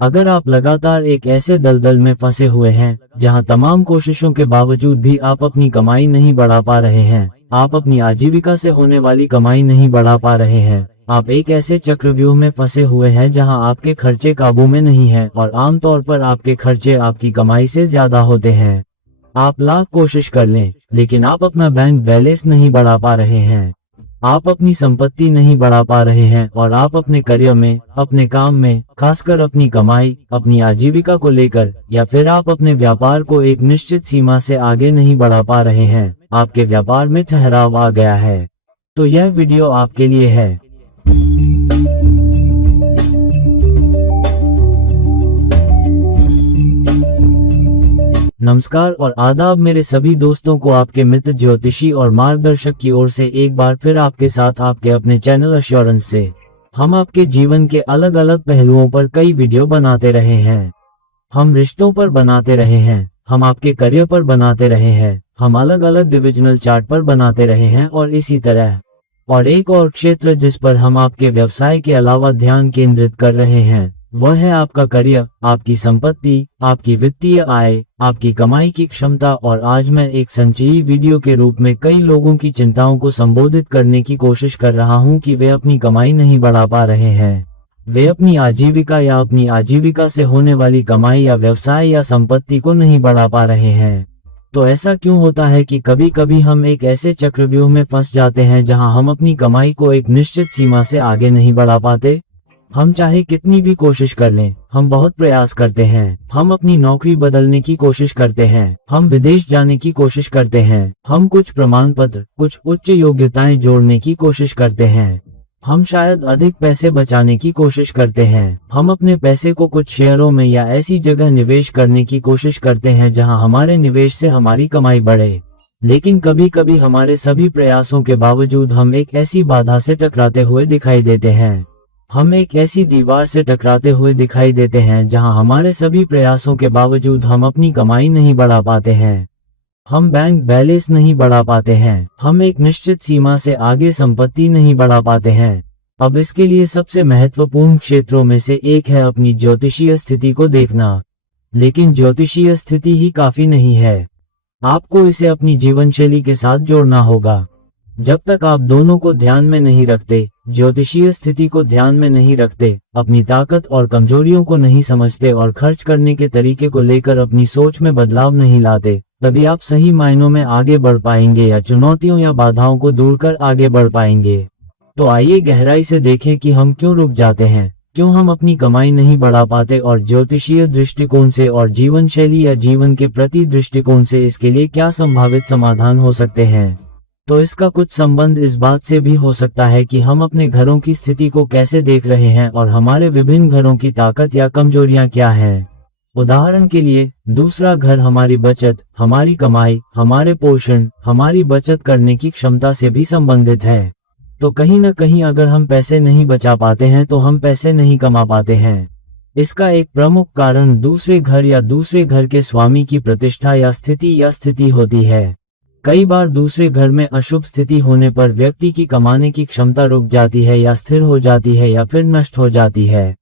अगर आप लगातार एक ऐसे दलदल में फंसे हुए हैं जहां तमाम कोशिशों के बावजूद भी आप अपनी कमाई नहीं बढ़ा पा रहे हैं, आप अपनी आजीविका से होने वाली कमाई नहीं बढ़ा पा रहे हैं, आप एक ऐसे चक्रव्यूह में फंसे हुए हैं जहां आपके खर्चे काबू में नहीं हैं और आमतौर पर आपके खर्चे आपकी कमाई से ज्यादा होते हैं। आप लाख कोशिश कर लें, लेकिन आप अपना बैंक बैलेंस नहीं बढ़ा पा रहे हैं, आप अपनी संपत्ति नहीं बढ़ा पा रहे हैं और आप अपने करियर में, अपने काम में, खासकर अपनी कमाई, अपनी आजीविका को लेकर, या फिर आप अपने व्यापार को एक निश्चित सीमा से आगे नहीं बढ़ा पा रहे हैं, आपके व्यापार में ठहराव आ गया है। तो यह वीडियो आपके लिए है। नमस्कार और आदाब मेरे सभी दोस्तों को आपके मित्र ज्योतिषी और मार्गदर्शक की ओर से एक बार फिर आपके साथ आपके अपने चैनल एश्योरेंस से। हम आपके जीवन के अलग अलग पहलुओं पर कई वीडियो बनाते रहे हैं। हम रिश्तों पर बनाते रहे हैं, हम आपके करियर पर बनाते रहे हैं, हम अलग अलग डिविजनल चार्ट पर बनाते रहे हैं और इसी तरह। और एक और क्षेत्र जिस पर हम आपके व्यवसाय के अलावा ध्यान केंद्रित कर रहे हैं वह है आपका करियर, आपकी संपत्ति, आपकी वित्तीय आय, आपकी कमाई की क्षमता। और आज मैं एक संचयी वीडियो के रूप में कई लोगों की चिंताओं को संबोधित करने की कोशिश कर रहा हूं कि वे अपनी कमाई नहीं बढ़ा पा रहे हैं, वे अपनी आजीविका या अपनी आजीविका से होने वाली कमाई या व्यवसाय या संपत्ति को नहीं बढ़ा पा रहे हैं। तो ऐसा क्यों होता है कि कभी कभी हम एक ऐसे चक्रव्यूह में फंस जाते हैं जहां हम अपनी कमाई को एक निश्चित सीमा से आगे नहीं बढ़ा पाते? हम चाहे कितनी भी कोशिश कर लें, हम बहुत प्रयास करते हैं, हम अपनी नौकरी बदलने की कोशिश करते हैं, हम विदेश जाने की कोशिश करते हैं, हम कुछ प्रमाण पत्र, कुछ उच्च योग्यताएं जोड़ने की कोशिश करते हैं, हम शायद अधिक पैसे बचाने की कोशिश करते हैं, हम अपने पैसे को कुछ शेयरों में या ऐसी जगह निवेश करने की कोशिश करते हैं जहां हमारे निवेश से हमारी कमाई बढ़े। लेकिन कभी कभी हमारे सभी प्रयासों के बावजूद हम एक ऐसी बाधा से टकराते हुए दिखाई देते हैं, हम एक ऐसी दीवार से टकराते हुए दिखाई देते हैं जहां हमारे सभी प्रयासों के बावजूद हम अपनी कमाई नहीं बढ़ा पाते हैं, हम बैंक बैलेंस नहीं बढ़ा पाते हैं, हम एक निश्चित सीमा से आगे संपत्ति नहीं बढ़ा पाते हैं। अब इसके लिए सबसे महत्वपूर्ण क्षेत्रों में से एक है अपनी ज्योतिषीय स्थिति को देखना। लेकिन ज्योतिषीय स्थिति ही काफी नहीं है, आपको इसे अपनी जीवनशैली के साथ जोड़ना होगा। जब तक आप दोनों को ध्यान में नहीं रखते, ज्योतिषीय स्थिति को ध्यान में नहीं रखते, अपनी ताकत और कमजोरियों को नहीं समझते और खर्च करने के तरीके को लेकर अपनी सोच में बदलाव नहीं लाते, तभी आप सही मायनों में आगे बढ़ पाएंगे या चुनौतियों या बाधाओं को दूर कर आगे बढ़ पाएंगे। तो आइए गहराई से देखें कि हम क्यों रुक जाते हैं, क्यों हम अपनी कमाई नहीं बढ़ा पाते और ज्योतिषीय दृष्टिकोण से और जीवन शैली या जीवन के प्रति दृष्टिकोण से इसके लिए क्या संभावित समाधान हो सकते हैं। तो इसका कुछ संबंध इस बात से भी हो सकता है कि हम अपने घरों की स्थिति को कैसे देख रहे हैं और हमारे विभिन्न घरों की ताकत या कमजोरियां क्या हैं। उदाहरण के लिए, दूसरा घर हमारी बचत, हमारी कमाई, हमारे पोषण, हमारी बचत करने की क्षमता से भी संबंधित है। तो कहीं न कहीं अगर हम पैसे नहीं बचा पाते हैं तो हम पैसे नहीं कमा पाते हैं। इसका एक प्रमुख कारण दूसरे घर या दूसरे घर के स्वामी की प्रतिष्ठा या स्थिति होती है। कई बार दूसरे घर में अशुभ स्थिति होने पर व्यक्ति की कमाने की क्षमता रुक जाती है या स्थिर हो जाती है या फिर नष्ट हो जाती है।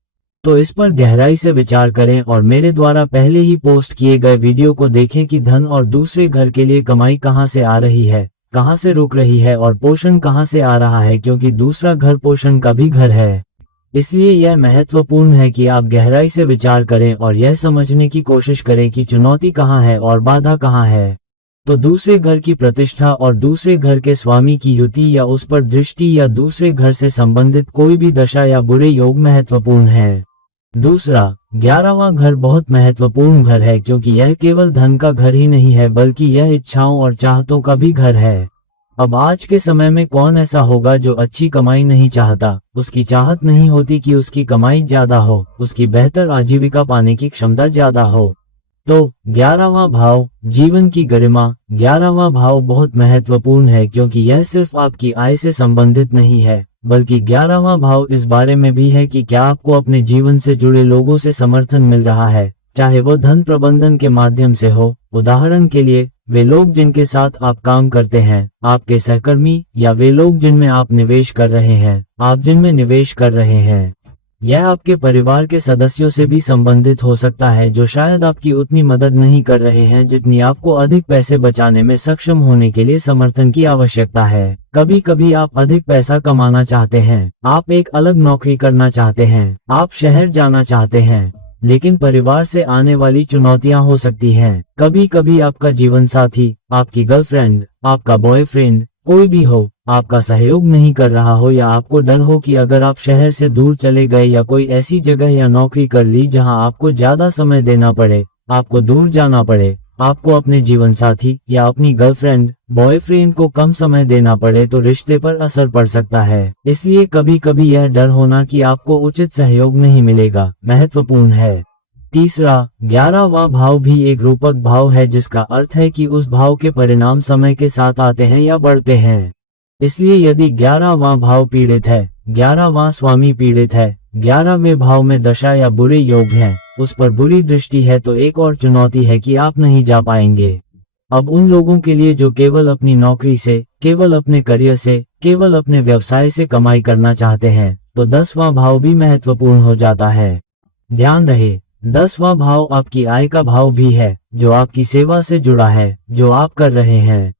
तो इस पर गहराई से विचार करें और मेरे द्वारा पहले ही पोस्ट किए गए वीडियो को देखें कि धन और दूसरे घर के लिए कमाई कहां से आ रही है, कहां से रुक रही है और पोषण कहां से आ रहा है, क्योंकि दूसरा घर पोषण का भी घर है। इसलिए यह महत्वपूर्ण है कि आप गहराई से विचार करें और यह समझने की कोशिश करें कि चुनौती कहां है और बाधा कहां है। तो दूसरे घर की प्रतिष्ठा और दूसरे घर के स्वामी की युति या उस पर दृष्टि या दूसरे घर से संबंधित कोई भी दशा या बुरे योग महत्वपूर्ण है। दूसरा, 11वां घर बहुत महत्वपूर्ण घर है क्योंकि यह केवल धन का घर ही नहीं है बल्कि यह इच्छाओं और चाहतों का भी घर है। अब आज के समय में कौन ऐसा होगा जो अच्छी कमाई नहीं चाहता? उसकी चाहत नहीं होती कि उसकी कमाई ज्यादा हो, उसकी बेहतर आजीविका पाने की क्षमता ज्यादा हो। तो 11वां भाव, जीवन की गरिमा। 11वां भाव बहुत महत्वपूर्ण है क्योंकि यह सिर्फ आपकी आय से संबंधित नहीं है, बल्कि 11वां भाव इस बारे में भी है कि क्या आपको अपने जीवन से जुड़े लोगों से समर्थन मिल रहा है, चाहे वो धन प्रबंधन के माध्यम से हो। उदाहरण के लिए, वे लोग जिनके साथ आप काम करते हैं, आपके सहकर्मी, या वे लोग जिनमें आप निवेश कर रहे हैं, आप जिनमें निवेश कर रहे हैं। यह आपके परिवार के सदस्यों से भी संबंधित हो सकता है जो शायद आपकी उतनी मदद नहीं कर रहे हैं जितनी आपको अधिक पैसे बचाने में सक्षम होने के लिए समर्थन की आवश्यकता है। कभी कभी आप अधिक पैसा कमाना चाहते हैं, आप एक अलग नौकरी करना चाहते हैं, आप शहर जाना चाहते हैं, लेकिन परिवार से आने वाली चुनौतियां हो सकती हैं। कभी कभी आपका जीवन साथी, आपकी गर्लफ्रेंड, आपका बॉयफ्रेंड, कोई भी हो, आपका सहयोग नहीं कर रहा हो, या आपको डर हो कि अगर आप शहर से दूर चले गए या कोई ऐसी जगह या नौकरी कर ली जहां आपको ज्यादा समय देना पड़े, आपको दूर जाना पड़े, आपको अपने जीवन साथी या अपनी गर्लफ्रेंड, बॉयफ्रेंड को कम समय देना पड़े तो रिश्ते पर असर पड़ सकता है। इसलिए कभी कभी यह डर होना कि आपको उचित सहयोग नहीं मिलेगा महत्वपूर्ण है। तीसरा, 11वां भाव भी एक रूपक भाव है जिसका अर्थ है कि उस भाव के परिणाम समय के साथ आते हैं या बढ़ते हैं। इसलिए यदि 11वां भाव पीड़ित है, 11वां स्वामी पीड़ित है, 11वें भाव में दशा या बुरे योग हैं, उस पर बुरी दृष्टि है, तो एक और चुनौती है कि आप नहीं जा पाएंगे। अब उन लोगों के लिए जो केवल अपनी नौकरी से, केवल अपने करियर से, केवल अपने व्यवसाय से कमाई करना चाहते हैं, तो 10वां भाव भी महत्वपूर्ण हो जाता है। ध्यान रहे, 10वां भाव आपकी आय का भाव भी है, जो आपकी सेवा से जुड़ा है, जो आप कर रहे हैं।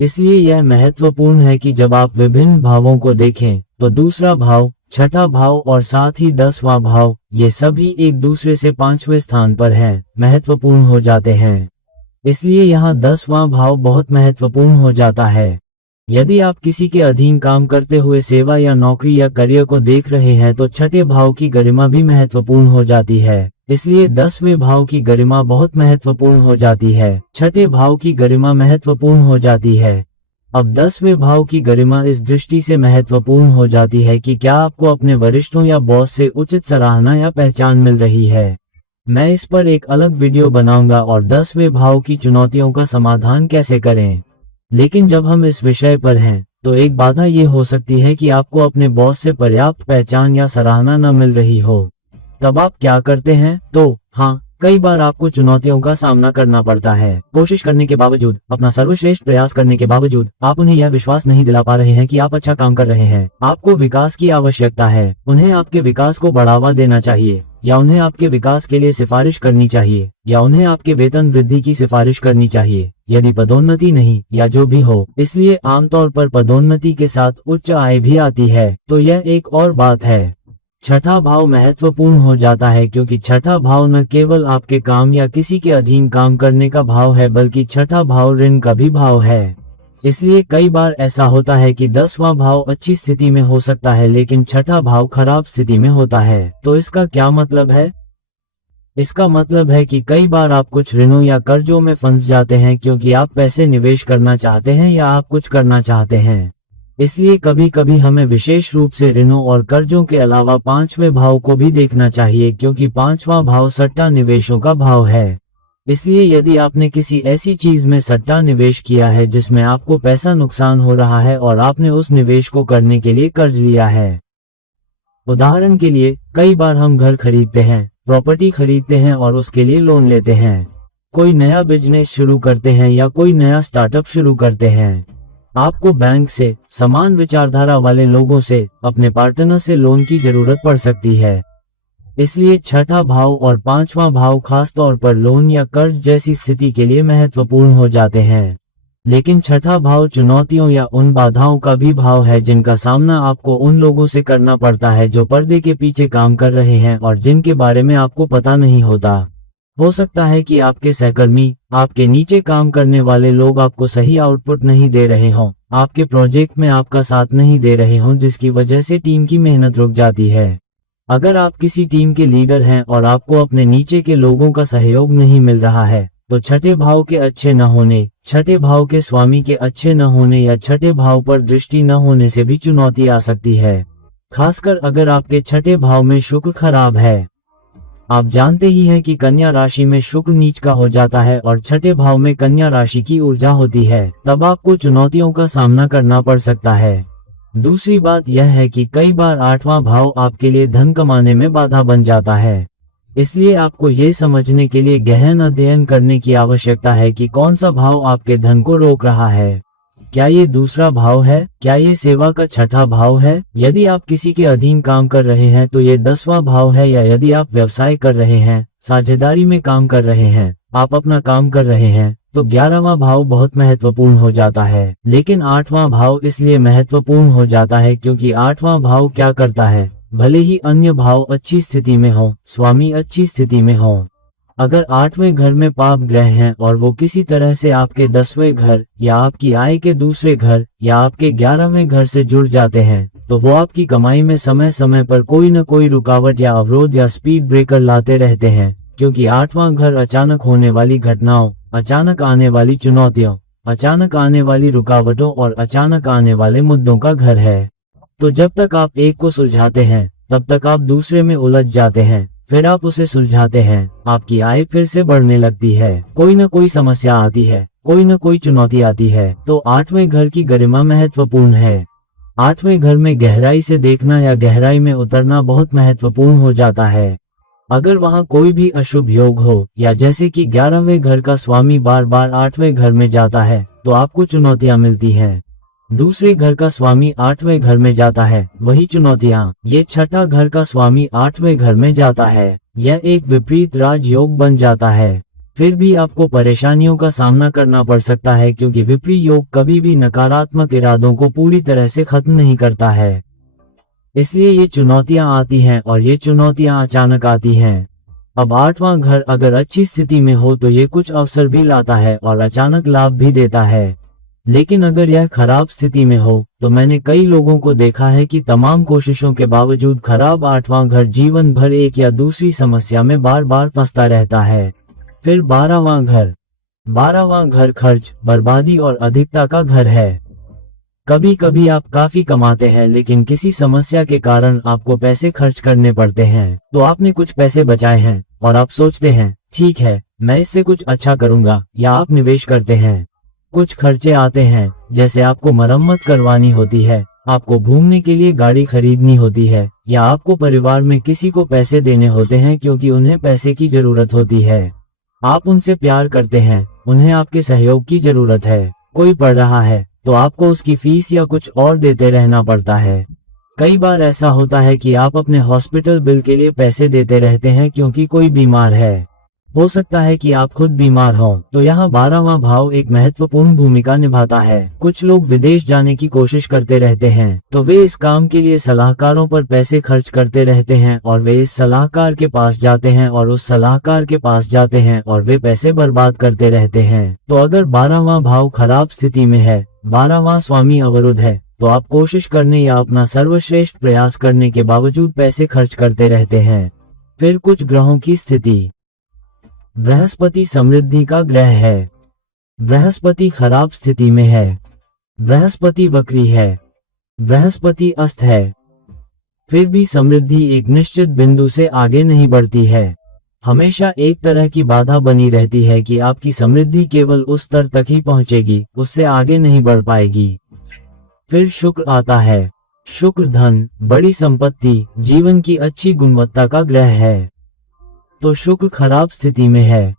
इसलिए यह महत्वपूर्ण है कि जब आप विभिन्न भावों को देखें, तो दूसरा भाव, छठा भाव और साथ ही 10वां भाव, ये सभी एक दूसरे से 5वें स्थान पर हैं, महत्वपूर्ण हो जाते हैं। इसलिए यहाँ 10वां भाव बहुत महत्वपूर्ण हो जाता है। यदि आप किसी के अधीन काम करते हुए सेवा या नौकरी या करियर को देख रहे हैं तो छठे भाव की गरिमा भी महत्वपूर्ण हो जाती है। इसलिए 10वें भाव की गरिमा बहुत महत्वपूर्ण हो जाती है, छठे भाव की गरिमा महत्वपूर्ण हो जाती है। अब 10वें भाव की गरिमा इस दृष्टि से महत्वपूर्ण हो जाती है कि क्या आपको अपने वरिष्ठों या बॉस से उचित सराहना या पहचान मिल रही है। मैं इस पर एक अलग वीडियो बनाऊंगा और 10वें भाव की चुनौतियों का समाधान कैसे करें। लेकिन जब हम इस विषय पर हैं, तो एक बाधा ये हो सकती है कि आपको अपने बॉस से पर्याप्त पहचान या सराहना न मिल रही हो। तब आप क्या करते हैं? तो हाँ, कई बार आपको चुनौतियों का सामना करना पड़ता है। कोशिश करने के बावजूद, अपना सर्वश्रेष्ठ प्रयास करने के बावजूद, आप उन्हें यह विश्वास नहीं दिला पा रहे हैं कि आप अच्छा काम कर रहे हैं। आपको विकास की आवश्यकता है, उन्हें आपके विकास को बढ़ावा देना चाहिए, या उन्हें आपके विकास के लिए सिफारिश करनी चाहिए, या उन्हें आपके वेतन वृद्धि की सिफारिश करनी चाहिए, यदि पदोन्नति नहीं या जो भी हो। इसलिए आमतौर पर पदोन्नति के साथ उच्च आय भी आती है। तो यह एक और बात है। छठा भाव महत्वपूर्ण हो जाता है क्योंकि छठा भाव न केवल आपके काम या किसी के अधीन काम करने का भाव है, बल्कि छठा भाव ऋण का भी भाव है। इसलिए कई बार ऐसा होता है कि 10वां भाव अच्छी स्थिति में हो सकता है लेकिन छठा भाव खराब स्थिति में होता है। तो इसका क्या मतलब है? इसका मतलब है कि कई बार आप कुछ ऋणों या कर्जों में फंस जाते हैं क्योंकि आप पैसे निवेश करना चाहते हैं या आप कुछ करना चाहते हैं। इसलिए कभी कभी हमें विशेष रूप से ऋणों और कर्जों के अलावा 5वें भाव को भी देखना चाहिए क्योंकि 5वां भाव सट्टा निवेशों का भाव है। इसलिए यदि आपने किसी ऐसी चीज में सट्टा निवेश किया है जिसमें आपको पैसा नुकसान हो रहा है और आपने उस निवेश को करने के लिए कर्ज लिया है। उदाहरण के लिए, कई बार हम घर खरीदते हैं, प्रॉपर्टी खरीदते हैं और उसके लिए लोन लेते हैं। कोई नया बिजनेस शुरू करते हैं या कोई नया स्टार्टअप शुरू करते हैं। आपको बैंक से, समान विचारधारा वाले लोगों से, अपने पार्टनर से लोन की जरूरत पड़ सकती है। इसलिए छठा भाव और 5वां भाव खास तौर पर लोन या कर्ज जैसी स्थिति के लिए महत्वपूर्ण हो जाते हैं। लेकिन छठा भाव चुनौतियों या उन बाधाओं का भी भाव है जिनका सामना आपको उन लोगों से करना पड़ता है जो पर्दे के पीछे काम कर रहे हैं और जिनके बारे में आपको पता नहीं होता। हो सकता है कि आपके सहकर्मी, आपके नीचे काम करने वाले लोग आपको सही आउटपुट नहीं दे रहे हों, आपके प्रोजेक्ट में आपका साथ नहीं दे रहे हों, जिसकी वजह से टीम की मेहनत रुक जाती है। अगर आप किसी टीम के लीडर हैं और आपको अपने नीचे के लोगों का सहयोग नहीं मिल रहा है, तो छठे भाव के अच्छे न होने, छठे भाव के स्वामी के अच्छे न होने या छठे भाव पर दृष्टि न होने से भी चुनौती आ सकती है, खासकर अगर आपके छठे भाव में शुक्र खराब है। आप जानते ही हैं कि कन्या राशि में शुक्र नीच का हो जाता है और छठे भाव में कन्या राशि की ऊर्जा होती है, तब आपको चुनौतियों का सामना करना पड़ सकता है। दूसरी बात यह है कि कई बार 8वां भाव आपके लिए धन कमाने में बाधा बन जाता है। इसलिए आपको ये समझने के लिए गहन अध्ययन करने की आवश्यकता है कि कौन सा भाव आपके धन को रोक रहा है। क्या ये दूसरा भाव है? क्या ये सेवा का छठा भाव है? यदि आप किसी के अधीन काम कर रहे हैं तो ये 10वां भाव है, या यदि आप व्यवसाय कर रहे हैं, साझेदारी में काम कर रहे हैं, आप अपना काम कर रहे हैं, तो 11वां भाव बहुत महत्वपूर्ण हो जाता है। लेकिन 8वां भाव इसलिए महत्वपूर्ण हो जाता है क्योंकि 8वां भाव क्या करता है? भले ही अन्य भाव अच्छी स्थिति में हो, स्वामी अच्छी स्थिति में हो, अगर 8वें घर में पाप ग्रह हैं और वो किसी तरह से आपके 10वें घर या आपकी आय के दूसरे घर या आपके 11वें घर से जुड़ जाते हैं, तो वो आपकी कमाई में समय समय पर कोई न कोई रुकावट या अवरोध या स्पीड ब्रेकर लाते रहते हैं। क्योंकि 8वां घर अचानक होने वाली घटनाओं, अचानक आने वाली चुनौतियों, अचानक आने वाली रुकावटों और अचानक आने वाले मुद्दों का घर है। तो जब तक आप एक को सुलझाते हैं तब तक आप दूसरे में उलझ जाते हैं, फिर आप उसे सुलझाते हैं, आपकी आय फिर से बढ़ने लगती है। कोई न कोई समस्या आती है, कोई न कोई चुनौती आती है। तो 8वें घर की गरिमा महत्वपूर्ण है। 8वें घर में गहराई से देखना या गहराई में उतरना बहुत महत्वपूर्ण हो जाता है। अगर वहां कोई भी अशुभ योग हो, या जैसे कि 11वें घर का स्वामी बार बार 8वें घर में जाता है, तो आपको चुनौतियां मिलती हैं। दूसरे घर का स्वामी 8वें घर में जाता है, वही चुनौतियां। ये छठा घर का स्वामी 8वें घर में जाता है, यह एक विपरीत राजयोग बन जाता है। फिर भी आपको परेशानियों का सामना करना पड़ सकता है, क्योंकि विपरीत योग कभी भी नकारात्मक इरादों को पूरी तरह से खत्म नहीं करता है। इसलिए ये चुनौतियां आती हैं, और ये चुनौतियां अचानक आती हैं। अब 8वां घर अगर अच्छी स्थिति में हो तो ये कुछ अवसर भी लाता है और अचानक लाभ भी देता है। लेकिन अगर यह खराब स्थिति में हो तो मैंने कई लोगों को देखा है कि तमाम कोशिशों के बावजूद खराब 8वां घर जीवन भर एक या दूसरी समस्या में बार बार फंसता रहता है। फिर 12वां घर। 12वां घर खर्च, बर्बादी और अधिकता का घर है। कभी कभी आप काफी कमाते हैं, लेकिन किसी समस्या के कारण आपको पैसे खर्च करने पड़ते हैं। तो आपने कुछ पैसे बचाए हैं और आप सोचते हैं, ठीक है, मैं इससे कुछ अच्छा करूंगा, या आप निवेश करते हैं। कुछ खर्चे आते हैं, जैसे आपको मरम्मत करवानी होती है, आपको घूमने के लिए गाड़ी खरीदनी होती है, या आपको परिवार में किसी को पैसे देने होते हैं क्योंकि उन्हें पैसे की जरूरत होती है। आप उनसे प्यार करते हैं, उन्हें आपके सहयोग की जरूरत है। कोई पढ़ रहा है तो आपको उसकी फीस या कुछ और देते रहना पड़ता है। कई बार ऐसा होता है कि आप अपने हॉस्पिटल बिल के लिए पैसे देते रहते हैं क्योंकि कोई बीमार है। हो सकता है कि आप खुद बीमार हों, तो यहाँ 12वां भाव एक महत्वपूर्ण भूमिका निभाता है। कुछ लोग विदेश जाने की कोशिश करते रहते हैं, तो वे इस काम के लिए सलाहकारों पर पैसे खर्च करते रहते हैं, और वे इस सलाहकार के पास जाते हैं और उस सलाहकार के पास जाते हैं, और वे पैसे बर्बाद करते रहते हैं। तो अगर 12वां भाव खराब स्थिति में है, 12वां स्वामी अवरुद्ध है, तो आप कोशिश करने या अपना सर्वश्रेष्ठ प्रयास करने के बावजूद पैसे खर्च करते रहते हैं। फिर कुछ ग्रहों की स्थिति। बृहस्पति समृद्धि का ग्रह है। बृहस्पति खराब स्थिति में है। बृहस्पति वक्री है। बृहस्पति अस्त है। फिर भी समृद्धि एक निश्चित बिंदु से आगे नहीं बढ़ती है। हमेशा एक तरह की बाधा बनी रहती है कि आपकी समृद्धि केवल उस स्तर तक ही पहुंचेगी, उससे आगे नहीं बढ़ पाएगी। फिर शुक्र आता है। शुक्र धन, बड़ी संपत्ति, जीवन की अच्छी गुणवत्ता का ग्रह है। तो शुक्र खराब स्थिति में है।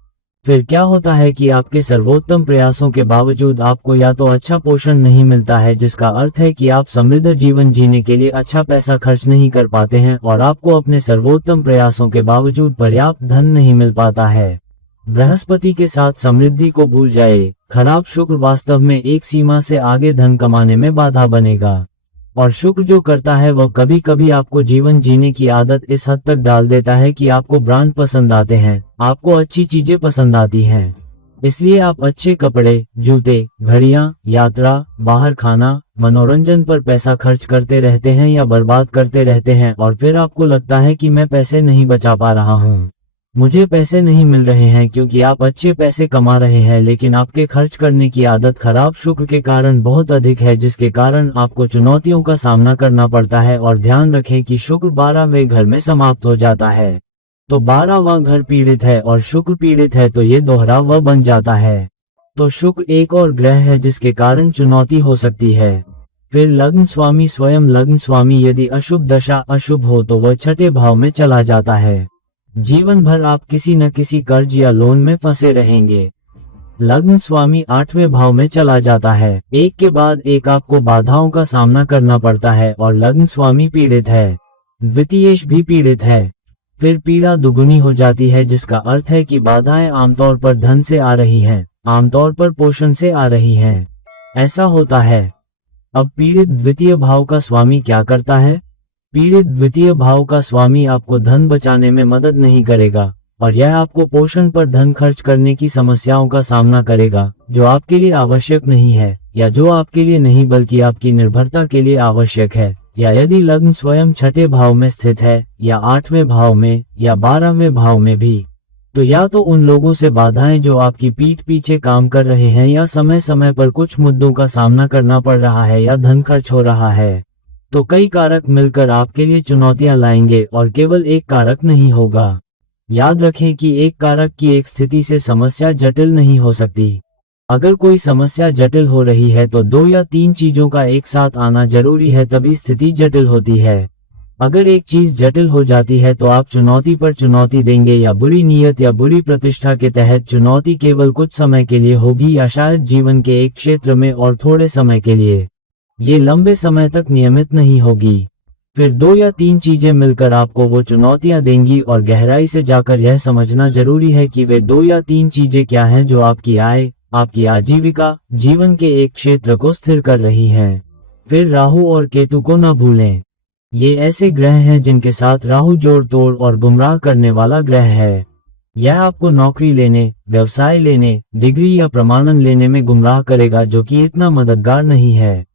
फिर क्या होता है कि आपके सर्वोत्तम प्रयासों के बावजूद आपको या तो अच्छा पोषण नहीं मिलता है, जिसका अर्थ है कि आप समृद्ध जीवन जीने के लिए अच्छा पैसा खर्च नहीं कर पाते हैं, और आपको अपने सर्वोत्तम प्रयासों के बावजूद पर्याप्त धन नहीं मिल पाता है। बृहस्पति के साथ समृद्धि को भूल जाए। खराब शुक्र वास्तव में एक सीमा से आगे धन कमाने में बाधा बनेगा, और शुक्र जो करता है वह कभी कभी आपको जीवन जीने की आदत इस हद तक डाल देता है कि आपको ब्रांड पसंद आते हैं, आपको अच्छी चीजें पसंद आती हैं, इसलिए आप अच्छे कपड़े, जूते, घड़ियां, यात्रा, बाहर खाना, मनोरंजन पर पैसा खर्च करते रहते हैं या बर्बाद करते रहते हैं, और फिर आपको लगता है कि मैं पैसे नहीं बचा पा रहा हूँ, मुझे पैसे नहीं मिल रहे हैं, क्योंकि आप अच्छे पैसे कमा रहे हैं, लेकिन आपके खर्च करने की आदत खराब शुक्र के कारण बहुत अधिक है, जिसके कारण आपको चुनौतियों का सामना करना पड़ता है। और ध्यान रखें कि शुक्र 12वें घर में समाप्त हो जाता है। तो 12वां घर पीड़ित है और शुक्र पीड़ित है, तो ये दोहराव बन जाता है। तो शुक्र एक और ग्रह है जिसके कारण चुनौती हो सकती है। फिर लग्न स्वामी स्वयं लग्न स्वामी यदि अशुभ दशा अशुभ हो तो वह छठे भाव में चला जाता है। जीवन भर आप किसी न किसी कर्ज या लोन में फंसे रहेंगे। लग्न स्वामी 8वें भाव में चला जाता है। एक के बाद एक आपको बाधाओं का सामना करना पड़ता है और लग्न स्वामी पीड़ित है, द्वितीयेश भी पीड़ित है। फिर पीड़ा दुगुनी हो जाती है, जिसका अर्थ है कि बाधाएं आमतौर पर धन से आ रही हैं, आमतौर पर पोषण से आ रही हैं। ऐसा होता है। अब पीड़ित द्वितीय भाव का स्वामी क्या करता है? पीड़ित द्वितीय भाव का स्वामी आपको धन बचाने में मदद नहीं करेगा और यह आपको पोषण पर धन खर्च करने की समस्याओं का सामना करेगा, जो आपके लिए आवश्यक नहीं है, या जो आपके लिए नहीं बल्कि आपकी निर्भरता के लिए आवश्यक है। या यदि लग्न स्वयं छठे भाव में स्थित है, या 8वें भाव में, या 12वें भाव में भी, तो या तो उन लोगों से बाधाएं जो आपकी पीठ पीछे काम कर रहे हैं, या समय समय पर कुछ मुद्दों का सामना करना पड़ रहा है, या धन खर्च हो रहा है। तो कई कारक मिलकर आपके लिए चुनौतियां लाएंगे और केवल एक कारक नहीं होगा। याद रखें कि एक कारक की एक स्थिति से समस्या जटिल नहीं हो सकती। अगर कोई समस्या जटिल हो रही है तो 2 या 3 चीजों का एक साथ आना जरूरी है, तभी स्थिति जटिल होती है। अगर एक चीज जटिल हो जाती है तो आप चुनौती पर चुनौती देंगे, या बुरी नीयत या बुरी प्रतिष्ठा के तहत चुनौती केवल कुछ समय के लिए होगी, या शायद जीवन के एक क्षेत्र में और थोड़े समय के लिए। ये लंबे समय तक नियमित नहीं होगी। फिर 2 या 3 चीजें मिलकर आपको वो चुनौतियां देंगी, और गहराई से जाकर यह समझना जरूरी है कि वे 2 या 3 चीजें क्या हैं जो आपकी आय, आपकी आजीविका, जीवन के एक क्षेत्र को स्थिर कर रही हैं। फिर राहु और केतु को न भूलें। ये ऐसे ग्रह हैं जिनके साथ राहु जोड़ तोड़ और गुमराह करने वाला ग्रह है। यह आपको नौकरी लेने, व्यवसाय लेने, डिग्री या प्रमाणन लेने में गुमराह करेगा, जो कि इतना मददगार नहीं है।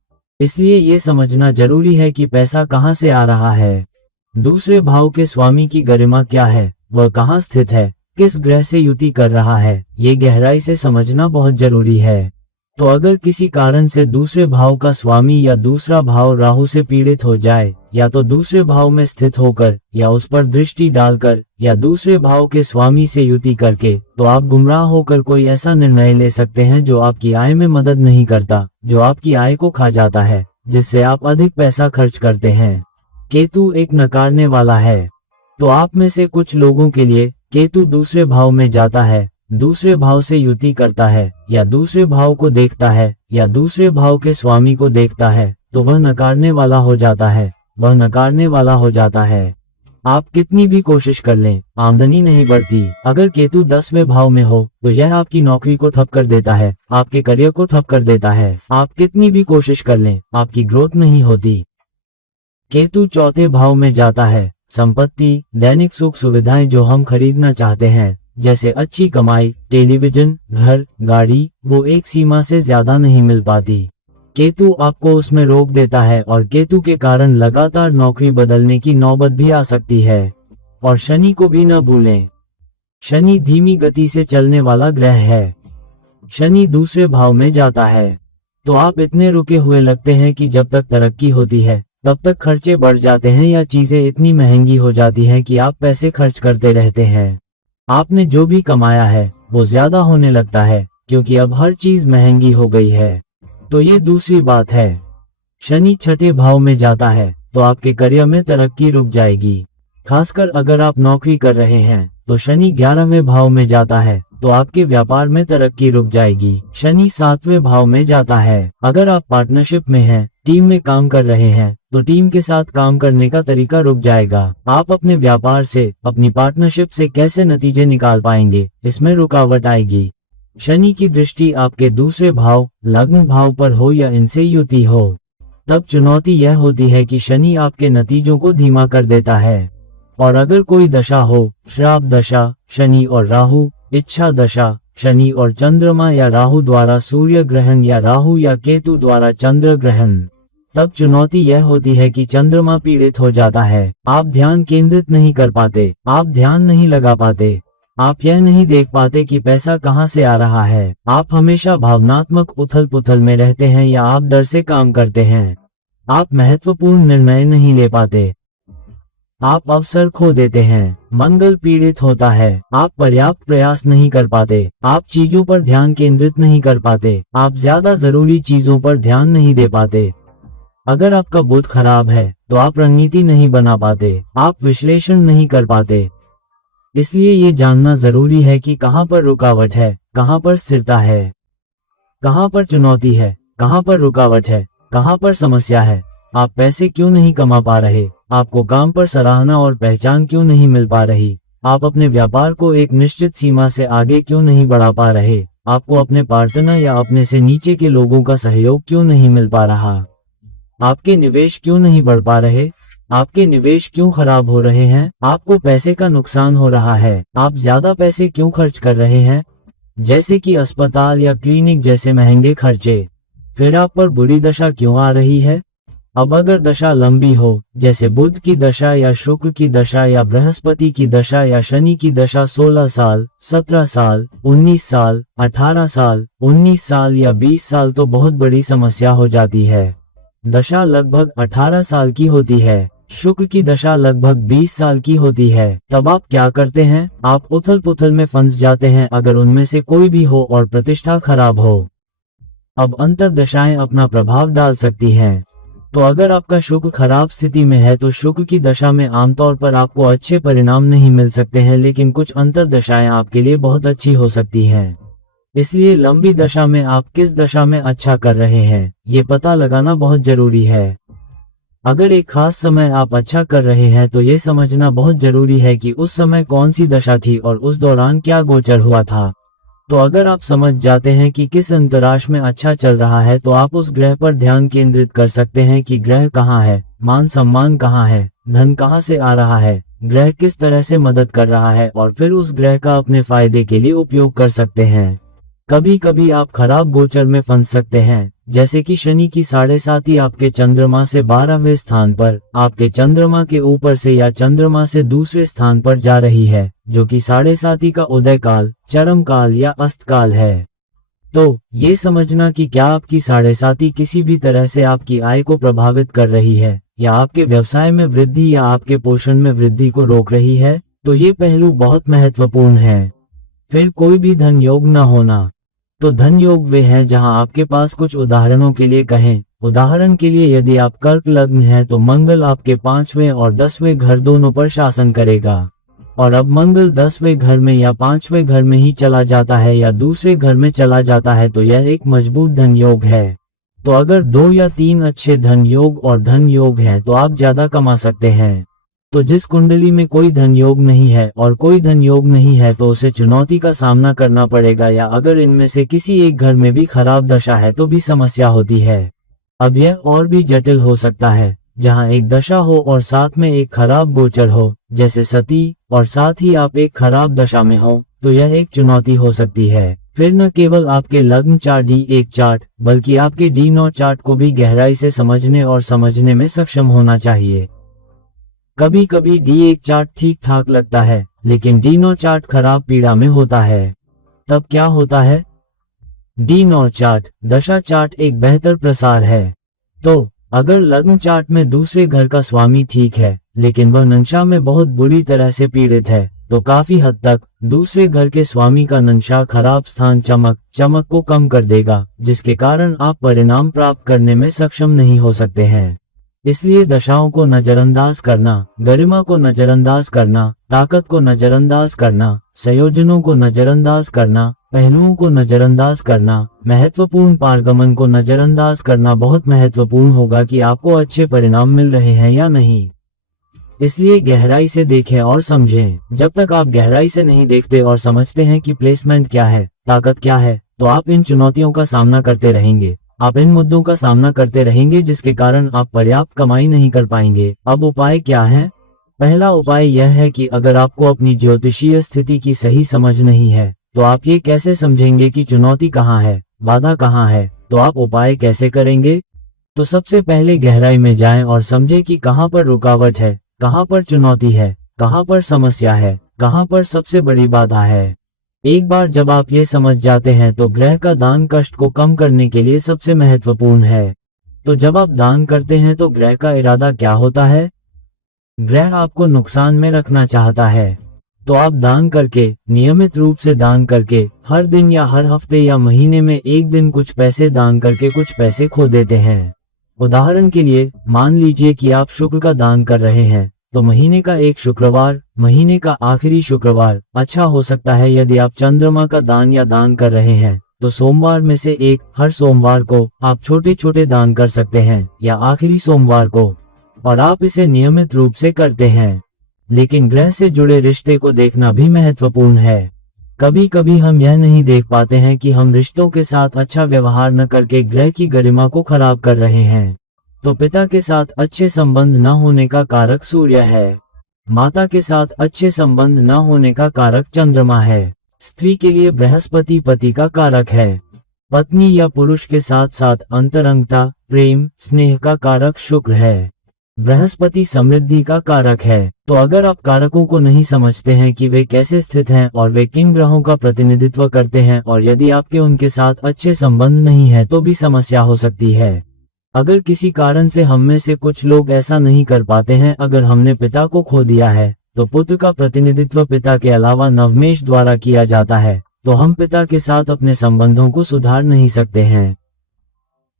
इसलिए ये समझना जरूरी है कि पैसा कहाँ से आ रहा है, दूसरे भाव के स्वामी की गरिमा क्या है, वह कहाँ स्थित है, किस ग्रह से युति कर रहा है, ये गहराई से समझना बहुत जरूरी है। तो अगर किसी कारण से दूसरे भाव का स्वामी या दूसरा भाव राहु से पीड़ित हो जाए, या तो दूसरे भाव में स्थित होकर, या उस पर दृष्टि डालकर, या दूसरे भाव के स्वामी से युति करके, तो आप गुमराह होकर कोई ऐसा निर्णय ले सकते हैं जो आपकी आय में मदद नहीं करता, जो आपकी आय को खा जाता है, जिससे आप अधिक पैसा खर्च करते हैं। केतु एक नकारने वाला है, तो आप में से कुछ लोगों के लिए केतु दूसरे भाव में जाता है, दूसरे भाव से युति करता है, या दूसरे भाव को देखता है, या दूसरे भाव के स्वामी को देखता है, तो वह नकारने वाला हो जाता है, वह नकारने वाला हो जाता है। आप कितनी भी कोशिश कर लें, आमदनी नहीं बढ़ती। अगर केतु 10वें भाव में हो तो यह आपकी नौकरी को ठप कर देता है, आपके करियर को ठप कर देता है। आप कितनी भी कोशिश कर लें, आपकी ग्रोथ नहीं होती। केतु चौथे भाव में जाता है, संपत्ति, दैनिक सुख सुविधाएं जो हम खरीदना चाहते हैं, जैसे अच्छी कमाई, टेलीविजन, घर, गाड़ी, वो एक सीमा से ज्यादा नहीं मिल पाती। केतु आपको उसमें रोक देता है, और केतु के कारण लगातार नौकरी बदलने की नौबत भी आ सकती है। और शनि को भी न भूलें। शनि धीमी गति से चलने वाला ग्रह है। शनि दूसरे भाव में जाता है, तो आप इतने रुके हुए लगते हैं कि जब तक तरक्की होती है तब तक खर्चे बढ़ जाते हैं, या चीजें इतनी महंगी हो जाती हैं कि आप पैसे खर्च करते रहते हैं। आपने जो भी कमाया है वो ज्यादा होने लगता है, क्योंकि अब हर चीज महंगी हो गई है। तो ये दूसरी बात है। शनि छठे भाव में जाता है तो आपके करियर में तरक्की रुक जाएगी। खासकर अगर आप नौकरी कर रहे हैं तो शनि 11वें भाव में जाता है तो आपके व्यापार में तरक्की रुक जाएगी। शनि 7वें भाव में जाता है। अगर आप पार्टनरशिप में हैं, टीम में काम कर रहे हैं, तो टीम के साथ काम करने का तरीका रुक जाएगा। आप अपने व्यापार से, अपनी पार्टनरशिप से कैसे नतीजे निकाल पाएंगे, इसमें रुकावट आएगी। शनि की दृष्टि आपके दूसरे भाव, लग्न भाव पर हो या इनसे युति हो, तब चुनौती यह होती है कि शनि आपके नतीजों को धीमा कर देता है। और अगर कोई दशा हो, श्राप दशा, शनि और राहु, इच्छा दशा, शनि और चंद्रमा या राहु द्वारा सूर्य ग्रहण, या राहु या केतु द्वारा चंद्र ग्रहण, तब चुनौती यह होती है कि चंद्रमा पीड़ित हो जाता है। आप ध्यान केंद्रित नहीं कर पाते, आप ध्यान नहीं लगा पाते, आप यह नहीं देख पाते कि पैसा कहाँ से आ रहा है। आप हमेशा भावनात्मक उथल पुथल में रहते हैं, या आप डर से काम करते हैं। आप महत्वपूर्ण निर्णय नहीं ले पाते, आप अवसर खो देते हैं। मंगल पीड़ित होता है, आप पर्याप्त प्रयास नहीं कर पाते, आप चीजों पर ध्यान केंद्रित नहीं कर पाते, आप ज्यादा जरूरी चीजों पर ध्यान नहीं दे पाते। अगर आपका बुध खराब है तो आप रणनीति नहीं बना पाते, आप विश्लेषण नहीं कर पाते, इसलिए ये जानना जरूरी है कि कहाँ पर रुकावट है, कहाँ पर स्थिरता है, कहाँ पर चुनौती है, कहाँ पर रुकावट है, कहाँ पर समस्या है। आप पैसे क्यों नहीं कमा पा रहे, आपको काम पर सराहना और पहचान क्यों नहीं मिल पा रही, आप अपने व्यापार को एक निश्चित सीमा से आगे क्यों नहीं बढ़ा पा रहे, आपको अपने पार्टनर या अपने से नीचे के लोगों का सहयोग क्यों नहीं मिल पा रहा, आपके निवेश क्यों नहीं बढ़ पा रहे, आपके निवेश क्यों खराब हो रहे हैं, आपको पैसे का नुकसान हो रहा है, आप ज्यादा पैसे क्यों खर्च कर रहे हैं, जैसे कि अस्पताल या क्लिनिक जैसे महंगे खर्चे। फिर आप पर बुरी दशा क्यों आ रही है। अब अगर दशा लंबी हो, जैसे बुध की दशा या शुक्र की दशा या बृहस्पति की दशा या शनि की दशा 16 साल, 17 साल, 19 साल, 18 साल, 19 साल या 20 साल, तो बहुत बड़ी समस्या हो जाती है। दशा लगभग 18 साल की होती है, शुक्र की दशा लगभग 20 साल की होती है। तब आप क्या करते हैं, आप उथल पुथल में फंस जाते हैं अगर उनमें से कोई भी हो और प्रतिष्ठा खराब हो। अब अंतर्दशाएं अपना प्रभाव डाल सकती हैं। तो अगर आपका शुक्र खराब स्थिति में है तो शुक्र की दशा में आमतौर पर आपको अच्छे परिणाम नहीं मिल सकते हैं, लेकिन कुछ अंतर्दशाएं आपके लिए बहुत अच्छी हो सकती हैं। इसलिए लंबी दशा में आप किस दशा में अच्छा कर रहे हैं, ये पता लगाना बहुत जरूरी है। अगर एक खास समय आप अच्छा कर रहे हैं तो ये समझना बहुत जरूरी है कि उस समय कौन सी दशा थी और उस दौरान क्या गोचर हुआ था। तो अगर आप समझ जाते हैं कि किस अंतराश में अच्छा चल रहा है तो आप उस ग्रह पर ध्यान केंद्रित कर सकते हैं कि ग्रह कहाँ है, मान सम्मान कहाँ है, धन कहाँ से आ रहा है, ग्रह किस तरह से मदद कर रहा है, और फिर उस ग्रह का अपने फायदे के लिए उपयोग कर सकते हैं। कभी कभी आप खराब गोचर में फंस सकते हैं, जैसे कि शनि की 7.5 आपके चंद्रमा से 12वें स्थान पर, आपके चंद्रमा के ऊपर से या चंद्रमा से दूसरे स्थान पर जा रही है, जो कि 7.5 का उदय काल, चरम काल या अस्त काल है। तो ये समझना कि क्या आपकी 7.5 किसी भी तरह से आपकी आय को प्रभावित कर रही है, या आपके व्यवसाय में वृद्धि या आपके पोषण में वृद्धि को रोक रही है, तो ये पहलू बहुत महत्वपूर्ण है। फिर कोई भी धन योग न होना। तो धन योग वे हैं जहां आपके पास, कुछ उदाहरणों के लिए कहें, उदाहरण के लिए यदि आप कर्क लग्न हैं तो मंगल आपके 5वें और 10वें घर दोनों पर शासन करेगा। और अब मंगल 10वें घर में या 5वें घर में ही चला जाता है या दूसरे घर में चला जाता है, तो यह एक मजबूत धन योग है। तो अगर 2 या 3 अच्छे धन योग और धन योग हैं तो आप ज्यादा कमा सकते हैं। तो जिस कुंडली में कोई धन योग नहीं है और कोई धन योग नहीं है तो उसे चुनौती का सामना करना पड़ेगा, या अगर इनमें से किसी एक घर में भी खराब दशा है तो भी समस्या होती है। अब यह और भी जटिल हो सकता है, जहां एक दशा हो और साथ में एक खराब गोचर हो, जैसे सती, और साथ ही आप एक खराब दशा में हो, तो यह एक चुनौती हो सकती है। फिर न केवल आपके लग्न चार्ट D1 चार्ट, बल्कि आपके D9 चार्ट को भी गहराई से समझने और समझने में सक्षम होना चाहिए। कभी कभी D1 चार्ट ठीक ठाक लगता है, लेकिन D9 चार्ट खराब पीड़ा में होता है। तब क्या होता है। D9 चार्ट, दशा चार्ट एक बेहतर प्रसार है। तो अगर लग्न चार्ट में दूसरे घर का स्वामी ठीक है, लेकिन वह नंशा में बहुत बुरी तरह से पीड़ित है, तो काफी हद तक दूसरे घर के स्वामी का नंशा खराब स्थान चमक को कम कर देगा, जिसके कारण आप परिणाम प्राप्त करने में सक्षम नहीं हो सकते हैं। इसलिए दशाओं को नजरअंदाज करना, गरिमा को नजरअंदाज करना, ताकत को नजरअंदाज करना, संयोजनों को नजरअंदाज करना, पहलुओं को नजरअंदाज करना, महत्वपूर्ण पारगमन को नजरअंदाज करना बहुत महत्वपूर्ण होगा कि आपको अच्छे परिणाम मिल रहे हैं या नहीं। इसलिए गहराई से देखें और समझें। जब तक आप गहराई से नहीं देखते और समझते हैं कि प्लेसमेंट क्या है, ताकत क्या है, तो आप इन चुनौतियों का सामना करते रहेंगे। आप इन मुद्दों का सामना करते रहेंगे जिसके कारण आप पर्याप्त कमाई नहीं कर पाएंगे। अब उपाय क्या है। पहला उपाय यह है कि अगर आपको अपनी ज्योतिषीय स्थिति की सही समझ नहीं है, तो आप ये कैसे समझेंगे कि चुनौती कहाँ है, बाधा कहाँ है, तो आप उपाय कैसे करेंगे। तो सबसे पहले गहराई में जाएं और समझें कि कहाँ पर रुकावट है, कहाँ पर चुनौती है, कहाँ पर समस्या है, कहाँ पर सबसे बड़ी बाधा है। एक बार जब आप ये समझ जाते हैं तो ग्रह का दान कष्ट को कम करने के लिए सबसे महत्वपूर्ण है। तो जब आप दान करते हैं तो ग्रह का इरादा क्या होता है। ग्रह आपको नुकसान में रखना चाहता है। तो आप दान करके, नियमित रूप से दान करके, हर दिन या हर हफ्ते या महीने में एक दिन कुछ पैसे दान करके कुछ पैसे खो देते हैं। उदाहरण के लिए मान लीजिए कि आप शुक्र का दान कर रहे हैं, तो महीने का एक शुक्रवार, महीने का आखिरी शुक्रवार अच्छा हो सकता है। यदि आप चंद्रमा का दान या दान कर रहे हैं तो सोमवार में से एक हर सोमवार को आप छोटे छोटे दान कर सकते हैं या आखिरी सोमवार को, और आप इसे नियमित रूप से करते हैं। लेकिन ग्रह से जुड़े रिश्ते को देखना भी महत्वपूर्ण है। कभी कभी हम यह नहीं देख पाते हैं कि हम रिश्तों के साथ अच्छा व्यवहार न करके ग्रह की गरिमा को खराब कर रहे हैं। तो पिता के साथ अच्छे संबंध न होने का कारक सूर्य है। माता के साथ अच्छे संबंध न होने का कारक चंद्रमा है। स्त्री के लिए बृहस्पति पति का कारक है। पत्नी या पुरुष के साथ साथ अंतरंगता, प्रेम, स्नेह का कारक शुक्र है। बृहस्पति समृद्धि का कारक है। तो अगर आप कारकों को नहीं समझते हैं कि वे कैसे स्थित हैं और वे किन ग्रहों का प्रतिनिधित्व करते हैं, और यदि आपके उनके साथ अच्छे संबंध नहीं है तो भी समस्या हो सकती है। अगर किसी कारण से हम में से कुछ लोग ऐसा नहीं कर पाते हैं, अगर हमने पिता को खो दिया है तो पुत्र का प्रतिनिधित्व पिता के अलावा नवमेश द्वारा किया जाता है, तो हम पिता के साथ अपने संबंधों को सुधार नहीं सकते हैं।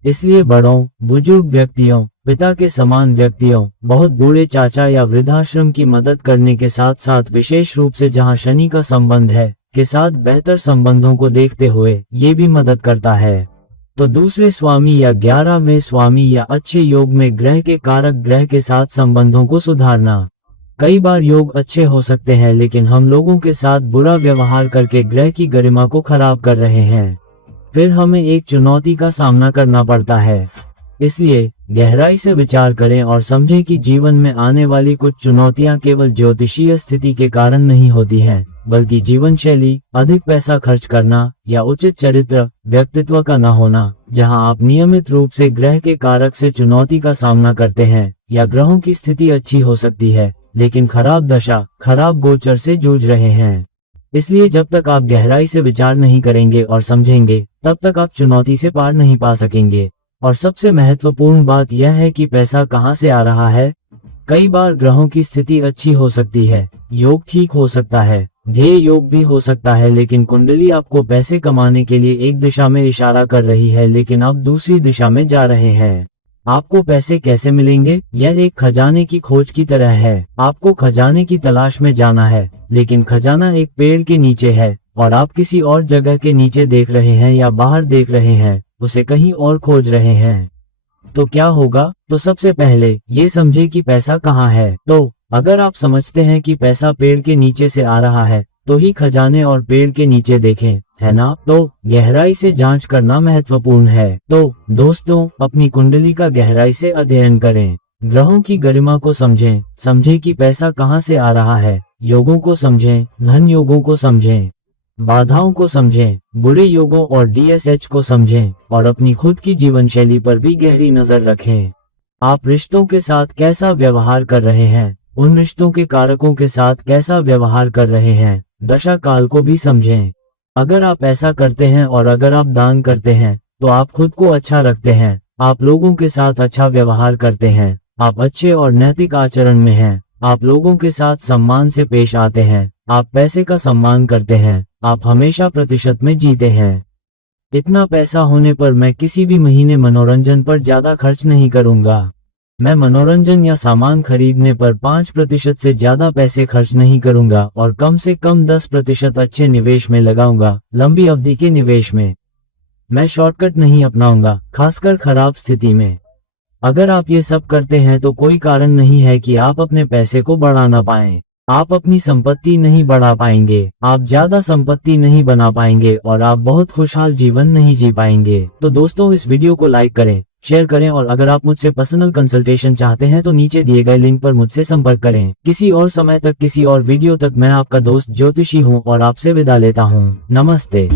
इसलिए बड़ों, बुजुर्ग व्यक्तियों, पिता के समान व्यक्तियों, बहुत बूढ़े चाचा या वृद्धाश्रम की मदद करने के साथ साथ विशेष रूप से जहां शनि का संबंध है के साथ बेहतर संबंधों को देखते हुए ये भी मदद करता है। तो दूसरे स्वामी या 11वें स्वामी या अच्छे योग में ग्रह के कारक ग्रह के साथ संबंधों को सुधारना। कई बार योग अच्छे हो सकते हैं लेकिन हम लोगों के साथ बुरा व्यवहार करके ग्रह की गरिमा को खराब कर रहे हैं। फिर हमें एक चुनौती का सामना करना पड़ता है। इसलिए गहराई से विचार करें और समझें कि जीवन में आने वाली कुछ चुनौतियां केवल ज्योतिषीय स्थिति के कारण नहीं होती हैं, बल्कि जीवन शैली, अधिक पैसा खर्च करना या उचित चरित्र, व्यक्तित्व का न होना। जहां आप नियमित रूप से ग्रह के कारक से चुनौती का सामना करते हैं, या ग्रहों की स्थिति अच्छी हो सकती है लेकिन खराब दशा, खराब गोचर से जूझ रहे हैं। इसलिए जब तक आप गहराई से विचार नहीं करेंगे और समझेंगे, तब तक आप चुनौती से पार नहीं पा सकेंगे। और सबसे महत्वपूर्ण बात यह है कि पैसा कहां से आ रहा है। कई बार ग्रहों की स्थिति अच्छी हो सकती है, योग ठीक हो सकता है, ध्येय योग भी हो सकता है, लेकिन कुंडली आपको पैसे कमाने के लिए एक दिशा में इशारा कर रही है लेकिन आप दूसरी दिशा में जा रहे हैं। आपको पैसे कैसे मिलेंगे? यह एक खजाने की खोज की तरह है। आपको खजाने की तलाश में जाना है, लेकिन खजाना एक पेड़ के नीचे है और आप किसी और जगह के नीचे देख रहे हैं या बाहर देख रहे हैं, उसे कहीं और खोज रहे हैं। तो क्या होगा? तो सबसे पहले ये समझे कि पैसा कहाँ है। तो अगर आप समझते हैं कि पैसा पेड़ के नीचे से आ रहा है, तो ही खजाने और पेड़ के नीचे देखें, है ना? तो गहराई से जांच करना महत्वपूर्ण है। तो दोस्तों, अपनी कुंडली का गहराई से अध्ययन करें, ग्रहों की गरिमा को समझें, समझें कि पैसा कहाँ से आ रहा है, योगों को समझें, धन योगों को समझें, बाधाओं को समझें, बुरे योगों और DSH को समझें, और अपनी खुद की जीवन शैली पर भी गहरी नजर रखें। आप रिश्तों के साथ कैसा व्यवहार कर रहे हैं, उन रिश्तों के कारकों के साथ कैसा व्यवहार कर रहे हैं, दशा काल को भी समझें। अगर आप ऐसा करते हैं और अगर आप दान करते हैं तो आप खुद को अच्छा रखते हैं, आप लोगों के साथ अच्छा व्यवहार करते हैं, आप अच्छे और नैतिक आचरण में हैं, आप लोगों के साथ सम्मान से पेश आते हैं, आप पैसे का सम्मान करते हैं, आप हमेशा प्रतिशत में जीते हैं। इतना पैसा होने पर मैं किसी भी महीने मनोरंजन पर ज्यादा खर्च नहीं करूंगा। मैं मनोरंजन या सामान खरीदने पर 5% से ज्यादा पैसे खर्च नहीं करूंगा और कम से कम 10% अच्छे निवेश में लगाऊंगा, लंबी अवधि के निवेश में। मैं शॉर्टकट नहीं अपनाऊंगा, खासकर खराब स्थिति में। अगर आप ये सब करते हैं तो कोई कारण नहीं है कि आप अपने पैसे को बढ़ा ना पाएं। आप अपनी संपत्ति नहीं बढ़ा पाएंगे, आप ज्यादा संपत्ति नहीं बना पाएंगे और आप बहुत खुशहाल जीवन नहीं जी पाएंगे। तो दोस्तों, इस वीडियो को लाइक करें, शेयर करें और अगर आप मुझसे पर्सनल कंसल्टेशन चाहते हैं तो नीचे दिए गए लिंक पर मुझसे संपर्क करें। किसी और समय तक, किसी और वीडियो तक मैं आपका दोस्त ज्योतिषी हूँ और आपसे विदा लेता हूँ। नमस्ते।